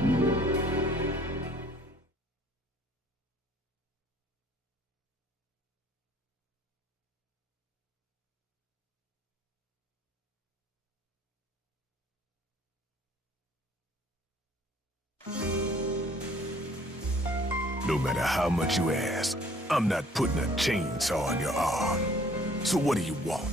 No matter how much you ask, I'm not putting a chainsaw on your arm. So what do you want?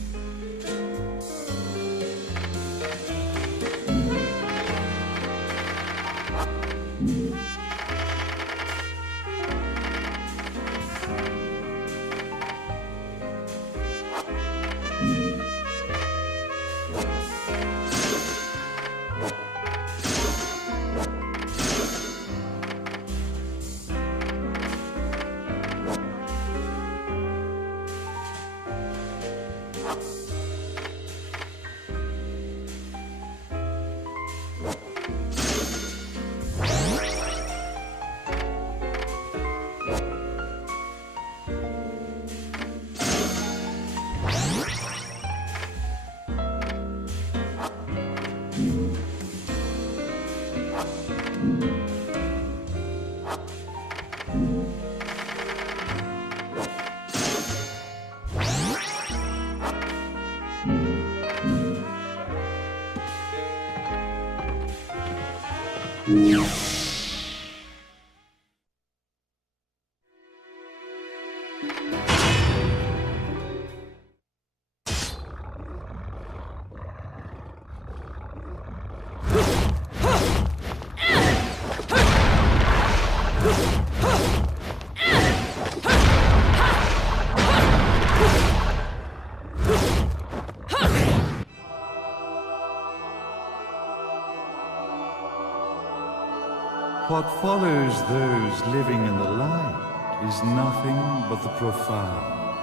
What follows those living in the light is nothing but the profound,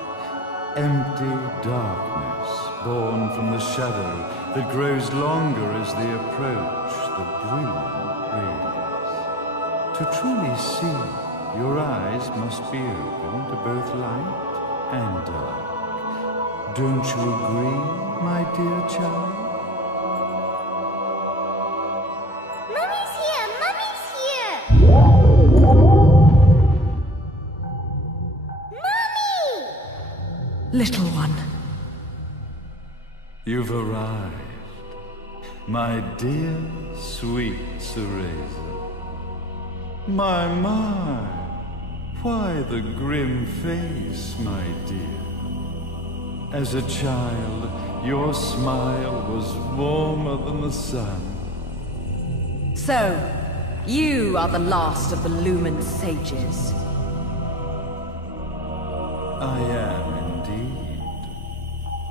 empty darkness born from the shadow that grows longer as they approach the brilliant rays. To truly see, your eyes must be open to both light and dark. Don't you agree, my dear child? Little one. You've arrived, my dear, sweet Cereza. My, why the grim face, my dear? As a child, your smile was warmer than the sun. So, you are the last of the Lumen sages. I am indeed.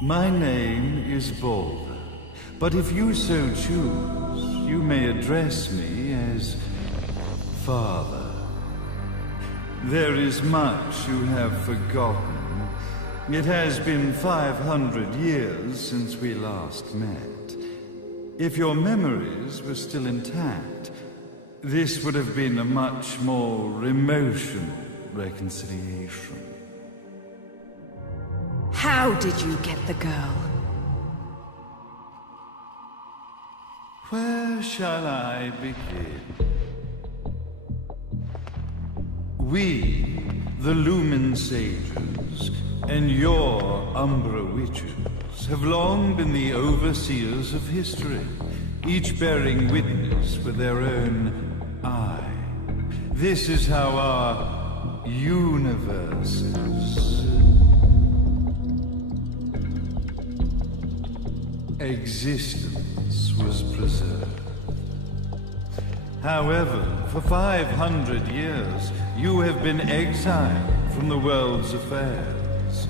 My name is Balder, but if you so choose, you may address me as Father. There is much you have forgotten. It has been 500 years since we last met. If your memories were still intact, this would have been a much more emotional reconciliation. How did you get the girl? Where shall I begin? We, the Lumen sages, and your Umbra witches, have long been the overseers of history, each bearing witness with their own eye. This is how our universes existence was preserved. However, for 500 years, you have been exiled from the world's affairs.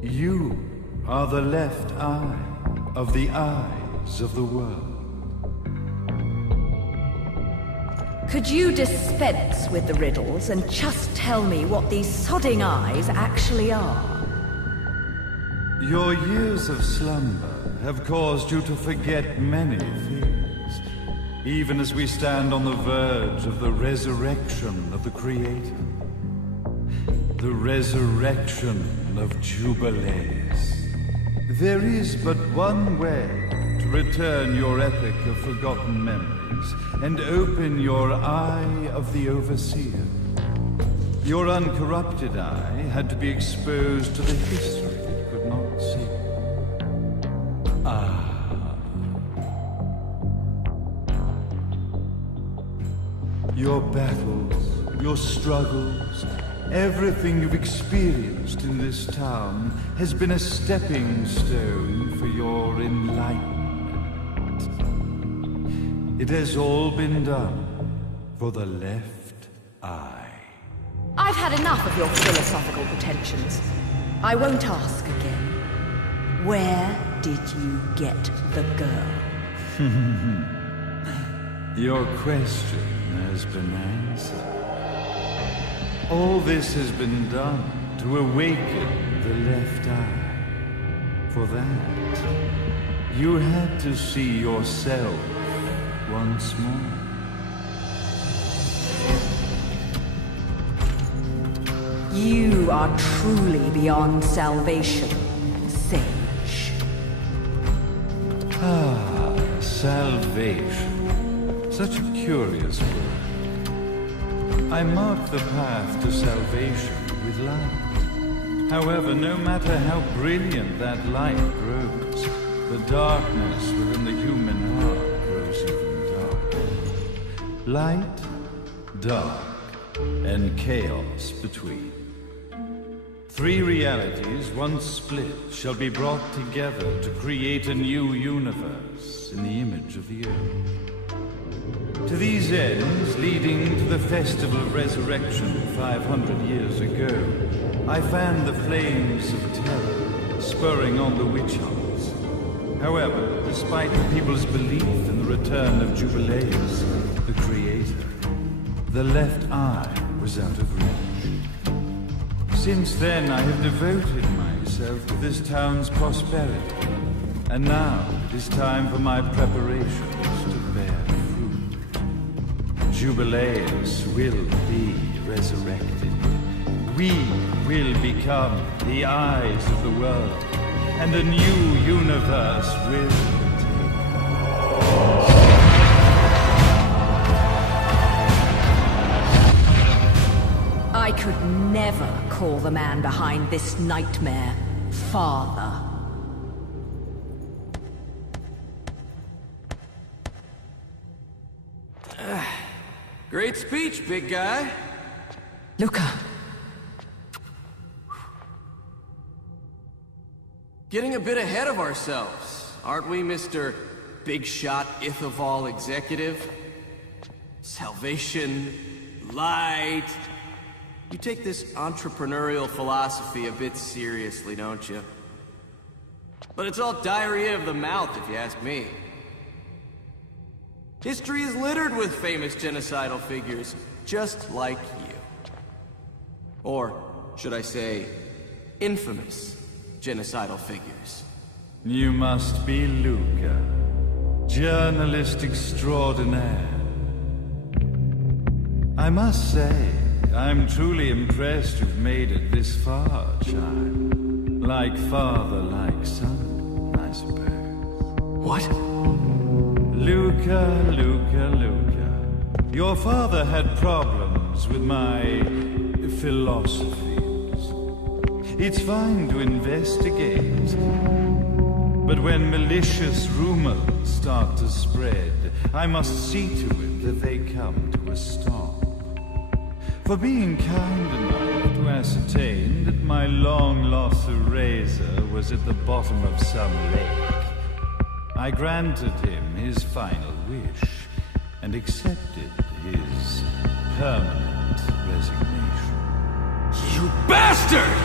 You are the left eye of the eyes of the world. Could you dispense with the riddles and just tell me what these sodding eyes actually are? Your years of slumber have caused you to forget many things, even as we stand on the verge of the resurrection of the Creator. The resurrection of Jubilees. There is but one way return your epic of forgotten memories, and open your eye of the Overseer. Your uncorrupted eye had to be exposed to the history it could not see. Your battles, your struggles, everything you've experienced in this town has been a stepping stone for your enlightenment. It has all been done for the left eye. I've had enough of your philosophical pretensions. I won't ask again. Where did you get the girl? Your question has been answered. All this has been done to awaken the left eye. For that, you had to see yourself once more. You are truly beyond salvation, sage. Salvation. Such a curious word. I mark the path to salvation with light. However, no matter how brilliant that light grows, the darkness within the human heart grows even darker. Light, dark, and chaos between. Three realities, once split, shall be brought together to create a new universe in the image of the earth. To these ends, leading to the Festival of Resurrection 500 years ago, I fanned the flames of terror, spurring on the witch hunts. However, despite the people's belief in the return of Jubileus, the Creator, the left eye was out of reach. Since then, I have devoted myself to this town's prosperity, and now it is time for my preparations to bear fruit. Jubileus will be resurrected. We will become the eyes of the world, and a new universe will I could never call the man behind this nightmare father. Great speech, big guy. Luca. Getting a bit ahead of ourselves, aren't we, Mr. Big Shot Ithoval Executive? Salvation, light. You take this entrepreneurial philosophy a bit seriously, don't you? But it's all diarrhea of the mouth, if you ask me. History is littered with famous genocidal figures, just like you. Or, should I say, infamous genocidal figures. You must be Luca, journalist extraordinaire. I must say, I'm truly impressed you've made it this far, child. Like father, like son, I suppose. What? Luca. Your father had problems with my philosophies. It's fine to investigate, but when malicious rumors start to spread, I must see to it that they come to a stop. For being kind enough to ascertain that my long-lost eraser was at the bottom of some lake, I granted him his final wish and accepted his permanent resignation. You bastard!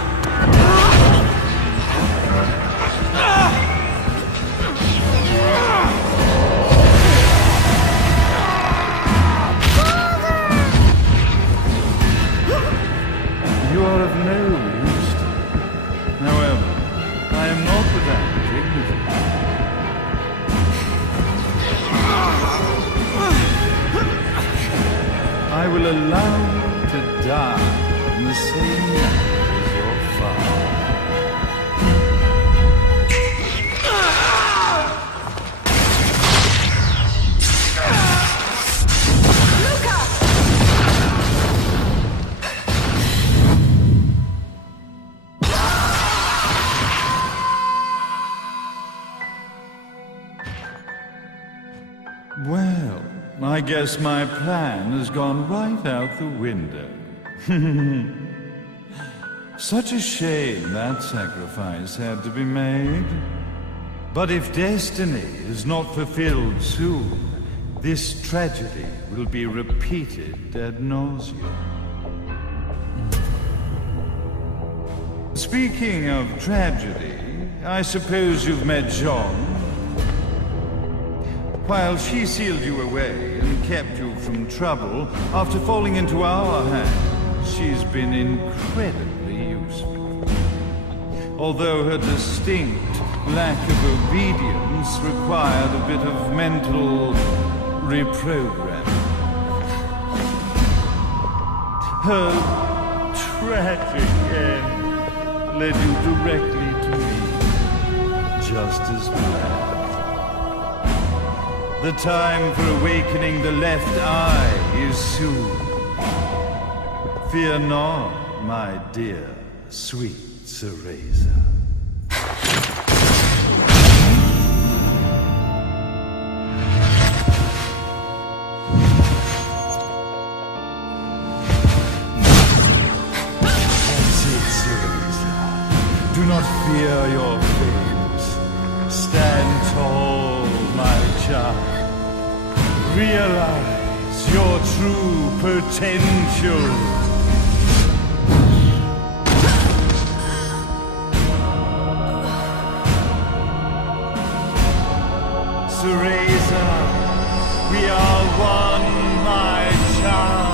You are of no use to me. However, I am not without dignity. I will allow you to die in the same manner as your father. Well, I guess my plan has gone right out the window. Such a shame that sacrifice had to be made. But if destiny is not fulfilled soon, this tragedy will be repeated ad nauseum. Speaking of tragedy, I suppose you've met Jean. While she sealed you away and kept you from trouble, after falling into our hands, she's been incredibly useful. Although her distinct lack of obedience required a bit of mental reprogramming. Her tragic end led you directly to me, just as planned. The time for awakening the left eye is soon. Fear not, my dear, sweet Cereza. Do not fear your fate. Stand tall, my child. Realize your true potential. Cereza, we are one, my child.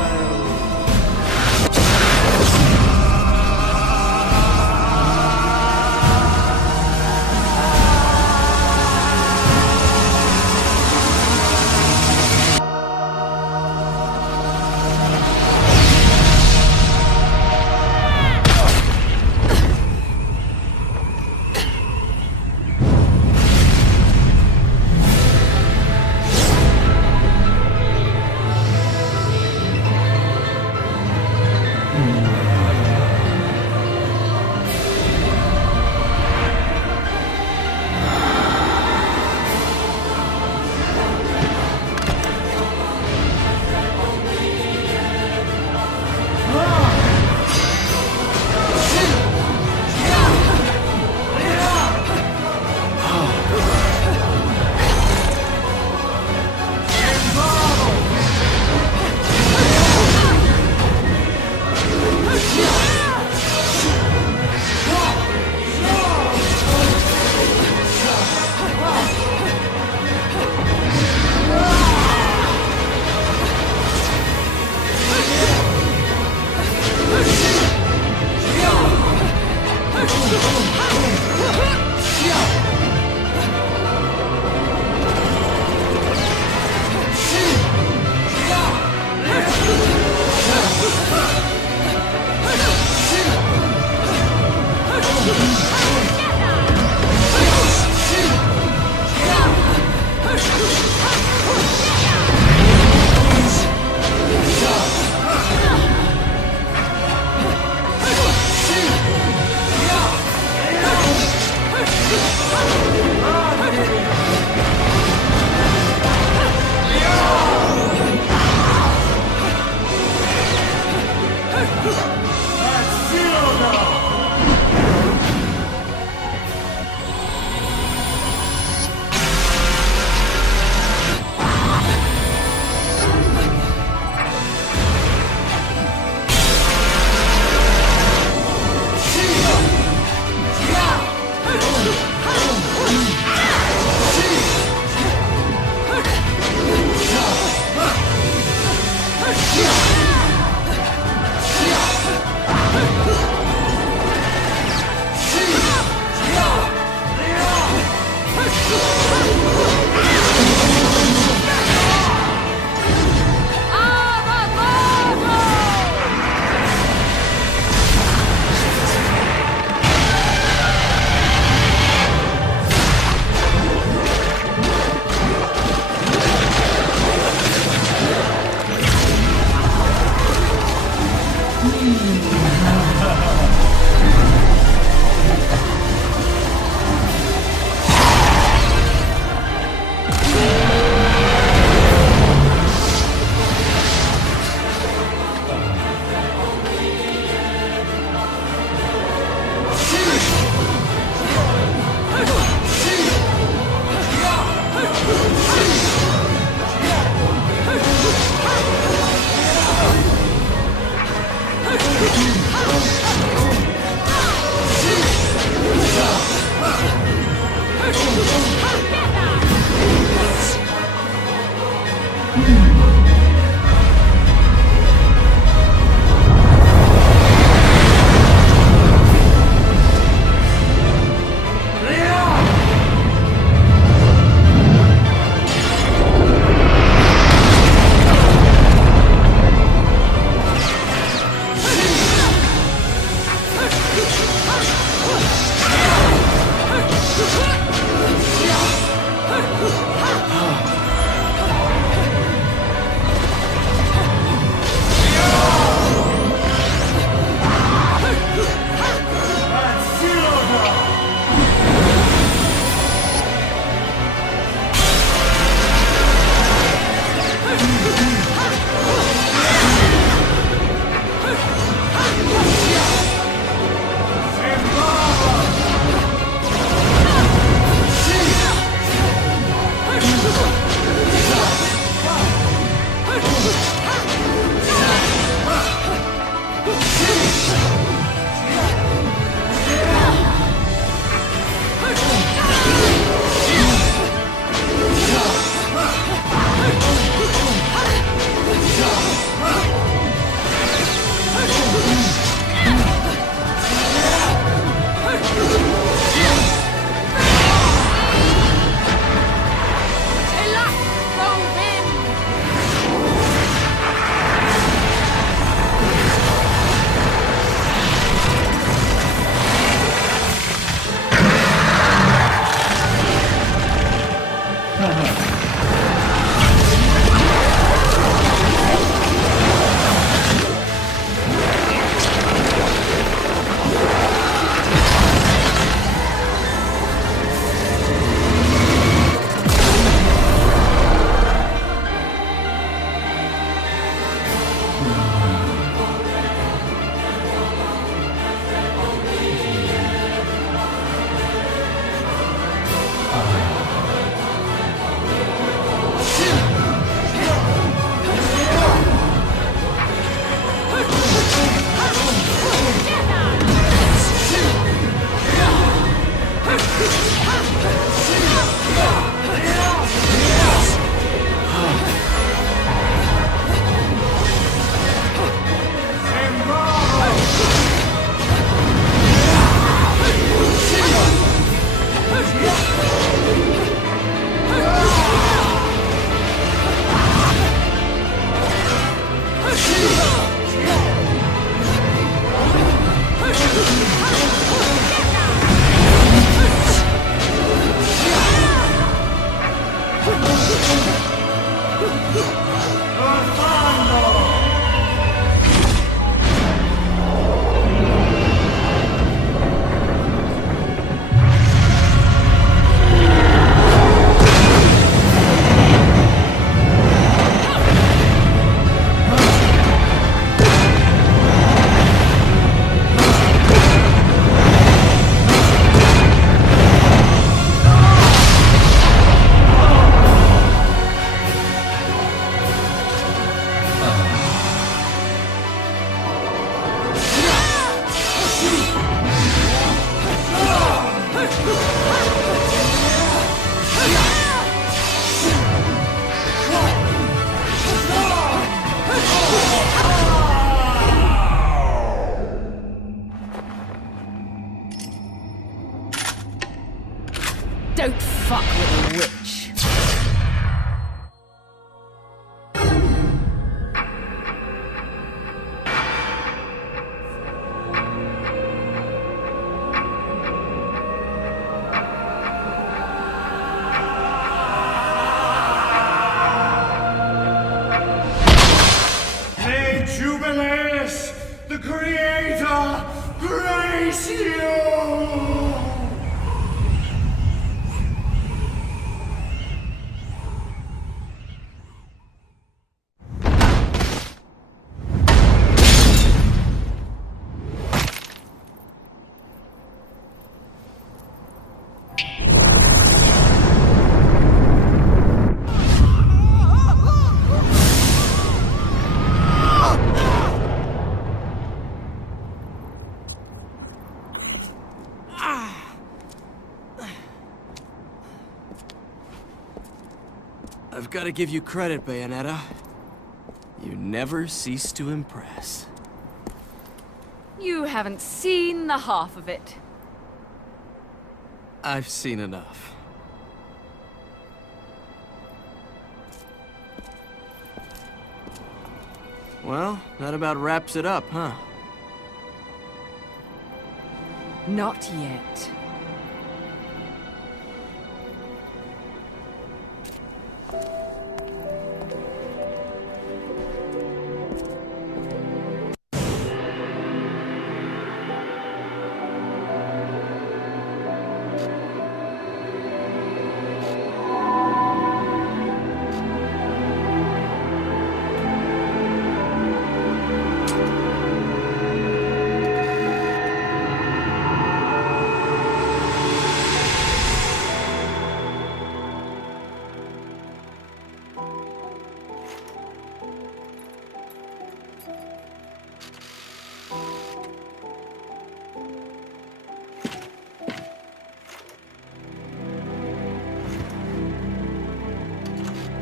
Don't fuck with a witch. May Jubileus, the Creator, grace you! I've got to give you credit, Bayonetta. You never cease to impress. You haven't seen the half of it. I've seen enough. Well, that about wraps it up, huh? Not yet.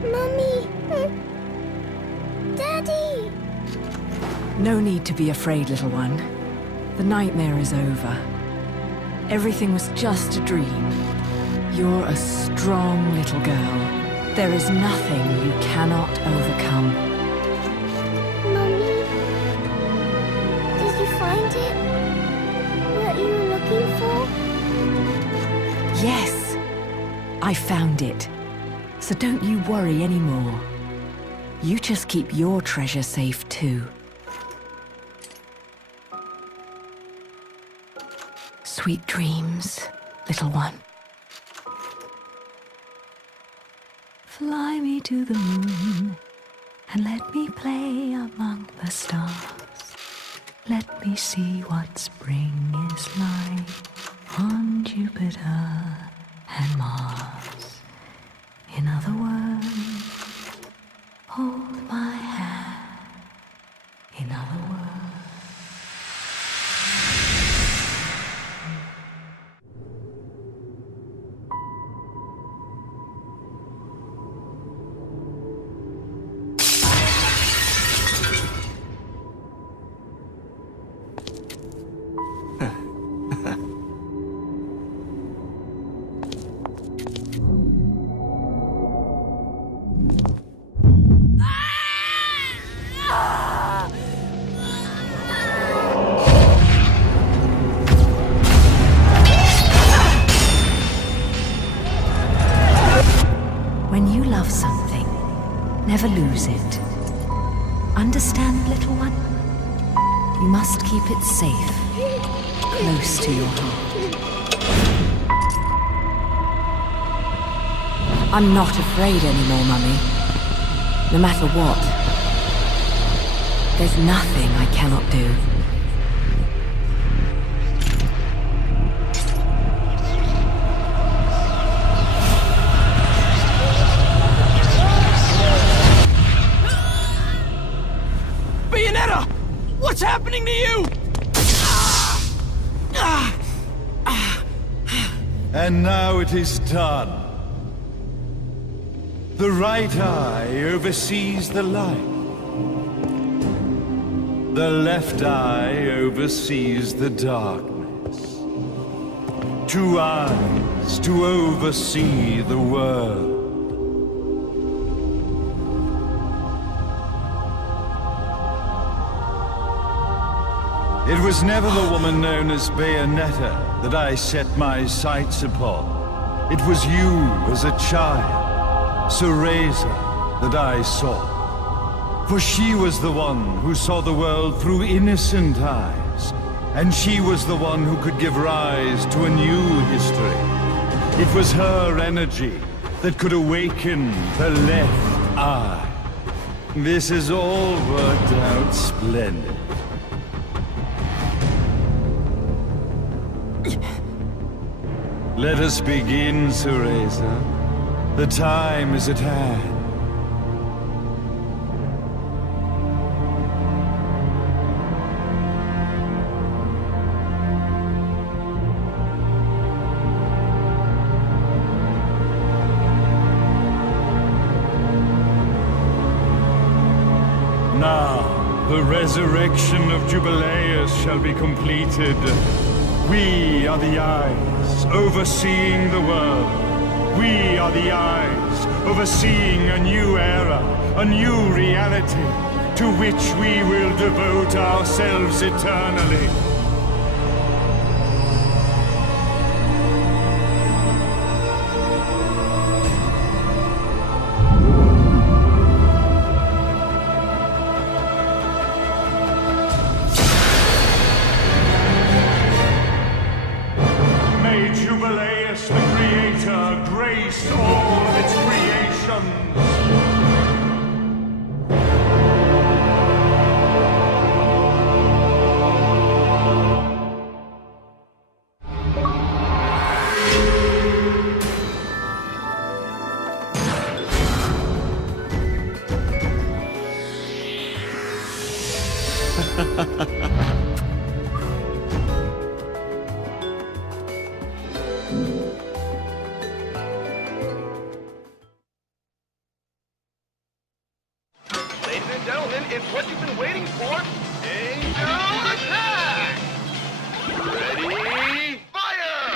Mummy! Daddy! No need to be afraid, little one. The nightmare is over. Everything was just a dream. You're a strong little girl. There is nothing you cannot overcome. Mummy? Did you find it? What you were looking for? Yes, I found it. So don't you worry anymore. You just keep your treasure safe too. Sweet dreams, little one. Fly me to the moon and let me play among the stars. Let me see what spring is like on Jupiter and Mars. In other words, hold my hand. In other words. When you love something, never lose it. Understand, little one? You must keep it safe, close to your heart. I'm not afraid anymore, Mummy. No matter what. There's nothing I cannot do. Bayonetta! What's happening to you? And now it is done. The right eye oversees the light. The left eye oversees the darkness. Two eyes to oversee the world. It was never the woman known as Bayonetta that I set my sights upon. It was you as a child, Cereza, that I saw. For she was the one who saw the world through innocent eyes, and she was the one who could give rise to a new history. It was her energy that could awaken the left eye. This has all worked out splendid. Let us begin, Cereza. The time is at hand. Now, the resurrection of Jubileus shall be completed. We are the eyes overseeing the world. We are the eyes overseeing a new era, a new reality, to which we will devote ourselves eternally. Jubileus, the Creator, grace all of its creations. Ladies and gentlemen, it's what you've been waiting for. Angel attack! Ready, fire!